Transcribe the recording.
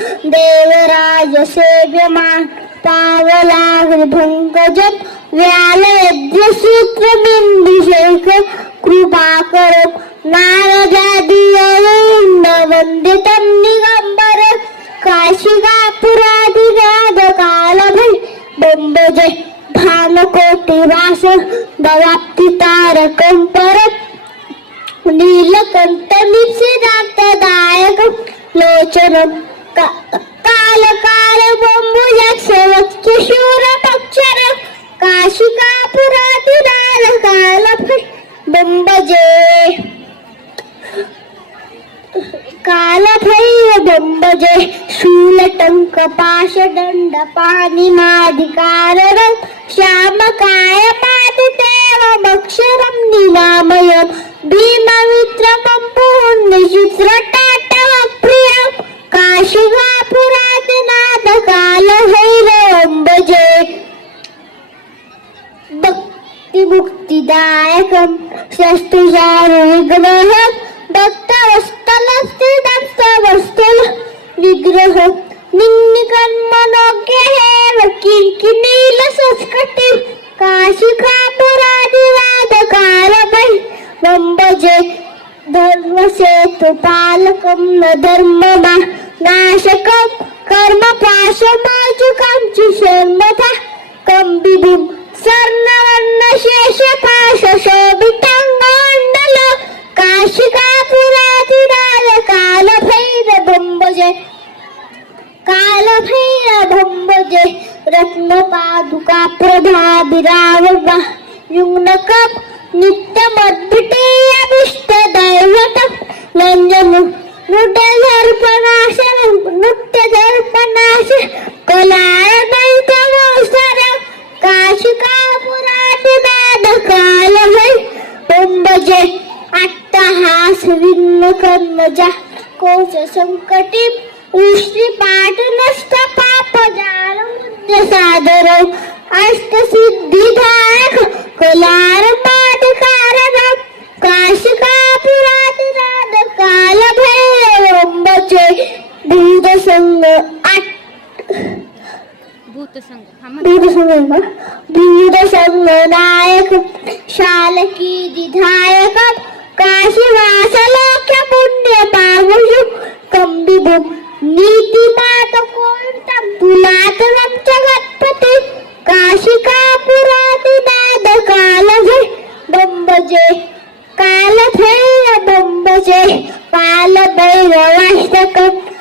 देवराज सेव्यमान पावला भंगजत व्याल यज्ञसूत्र बिंदुशेख कृपा करो नारदादी वंदितं निगंबर काशिकापुराधिनाद कालभै बंबजे भानकोटी वास दवाप्ति तारकं परत नीलकंठ निप्सिदायक लोचनं काल काल बंबुजक्ष वक्ष शूर पक्षर काशिकापुराधिनाद कालभै बंबजे कालभैरव बंबजे शूलटंक पाशदंड पाणिमाधिकारं श्यामकाय पादितेवमक्षरं निरामयं भीममित्रमं पुण्यचित्रटाटवप्रियं काशिकापुराधिनाथ कालभैरव बंबजे भक्तिमुक्तिदायकं शस्तुजारुविग्रहं दत्तवस्तल विग्रह निन्निकन्मनोज्ञेव किंकिनील संस्कृती काशिकापुराधिनाथ कालभै बंबजे धर्मसेतुपालकं न धर्ममा नाशकं कर्मपाशमोचकं शर्मथा कंबिभुं स्वर्णवर्ण शेषपाशशोभितं मण्डल काशिकापुराधिनाथ कालभैरव बंबजे रत्नपादुका प्रभाभिराववा युग्नकं नित्यमद्वितीयमिष्टदैवतं नञ्जनु नृत्यदर्पणाश कलारनैतमोसरं काशिकापुराधिनाथ कालभै बंबजे अट्टहास विघ्नकर्मजा कोश संकटी उष्णीपाठ नष्ट पाप जालमुद्य सादरं अष्टसिद्धिदायक कलारमाधिकारं काशिकापुराधिनाथ कालभैरव बंबजे भूतसंग नायक शालकी विधायक काशीवासलोक्य पुण्य पावुषु कंबिभुं नीतिमात कोणतं तुलातलं च